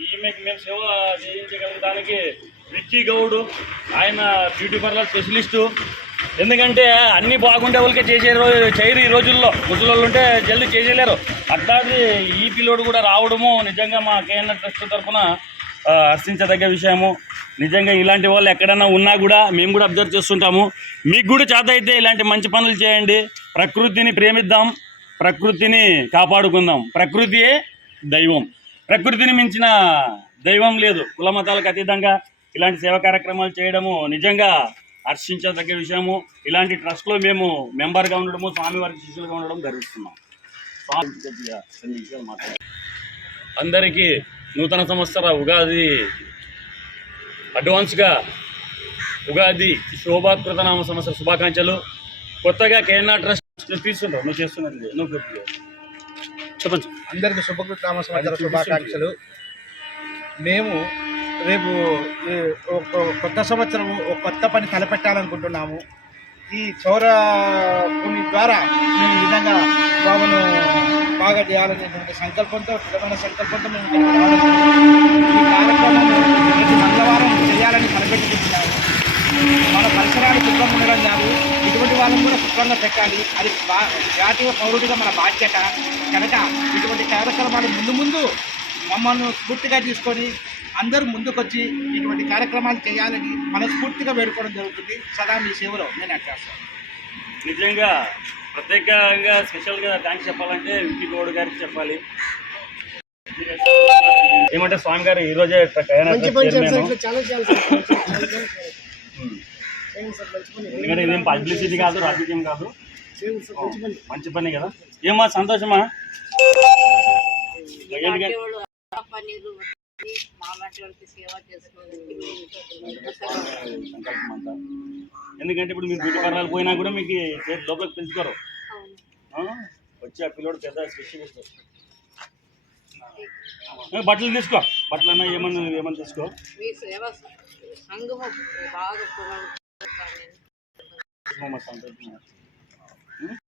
ఈమెకి మేము సేవ చేయించగలగడానికి విక్కీ గౌడ్ ఆయన బ్యూటీ పార్లర్ స్పెషలిస్టు. ఎందుకంటే అన్నీ బాగుండే వాళ్ళకే చేసే రోజు చేయరు ఈ రోజుల్లో. ముసలోళ్ళు ఉంటే జల్దీ చేసేయలేరు. అట్లాంటి ఈ పిల్లోడు కూడా రావడము నిజంగా మా కేఎన్ఆర్ ట్రస్ట్ తరఫున హర్షించదగ్గ విషయము. నిజంగా ఇలాంటి వాళ్ళు ఎక్కడన్నా ఉన్నా కూడా మేము కూడా అబ్జర్వ్ చేస్తుంటాము. మీకు కూడా చేత అయితే ఇలాంటి మంచి పనులు చేయండి. ప్రకృతిని ప్రేమిద్దాం. ప్రకృతిని కాపాడుకుందాం. ప్రకృతియే దైవం. ప్రకృతిని మించిన దైవం లేదు. కుల మతాలకు అతీతంగా ఇలాంటి సేవా కార్యక్రమాలు చేయడము నిజంగా హర్షించదగ్గ విషయము. ఇలాంటి ట్రస్ట్లో మేము మెంబర్గా ఉండడము స్వామివారి శిష్యులుగా ఉండడం గర్విస్తున్నాం. స్వామి అందరికీ నూతన సంవత్సర ఉగాది అడ్వాన్స్గా ఉగాది శోభాకృతనామ సంవత్సర శుభాకాంక్షలు. కొత్తగా కేఎన్ఆర్ ట్రస్ట్ తీసుకుంటావు నువ్వు చేస్తున్నది నువ్వు గుర్తు చెప్పండి. అందరికి శుభకృతామ సంవత్సర శుభాకాంక్షలు. మేము రేపు కొత్త సంవత్సరం ఒక కొత్త పని తలపెట్టాలనుకుంటున్నాము. ఈ చౌర పుని ద్వారా మేము ఈ విధంగా బాబును బాగా చేయాలనేటువంటి సంకల్పంతో దృఢమైన సంకల్పంతో మేము ఇక్కడికి రావడం జరిగింది. ఈ కార్యక్రమం ప్రతి మంగళవారం చేయాలని తలపెట్టుకుంటున్నాము మన పరిసరాలు శుభ్రంగా ఉండడం కాదు ఇటువంటి శుభ్రంగా పెట్టాలి. అది బా- జాతీయ పౌరుడిగా మన బాధ్యత. కనుక ఇటువంటి కార్యక్రమాలు ముందు ముందు మమ్మల్ని స్ఫూర్తిగా తీసుకొని అందరూ ముందుకొచ్చి ఇటువంటి కార్యక్రమాలు చేయాలని మనస్ఫూర్తిగా వేడుకోవడం జరుగుతుంది. సదా మీ సేవలో నేను అట్టాను నిజంగా ప్రత్యేకంగా స్పెషల్గా థ్యాంక్స్ చెప్పాలంటే విక్కీ గౌడ్ గారికి చెప్పాలి. ఏమంటే స్వామి గారు ఈ రోజే ఎందుకంటే ఇదేం పబ్లిసిటీ కాదు రాజకీయం కాదు. మంచి పని. కదా. ఏమా సంతోషమా? ఎందుకంటే ఇప్పుడు మీరు బ్యూటీ పార్లర్ పోయినా కూడా మీకు లోపలికి పెంచుకోరు? వచ్చి ఆ పిల్లోడు పెద్ద స్పెషలిస్ట్ బట్టలు తీసుకో. బట్టలు అన్నా ఏమన్నా ఏమన్నా తీసుకో. మీ సేవ సంఘము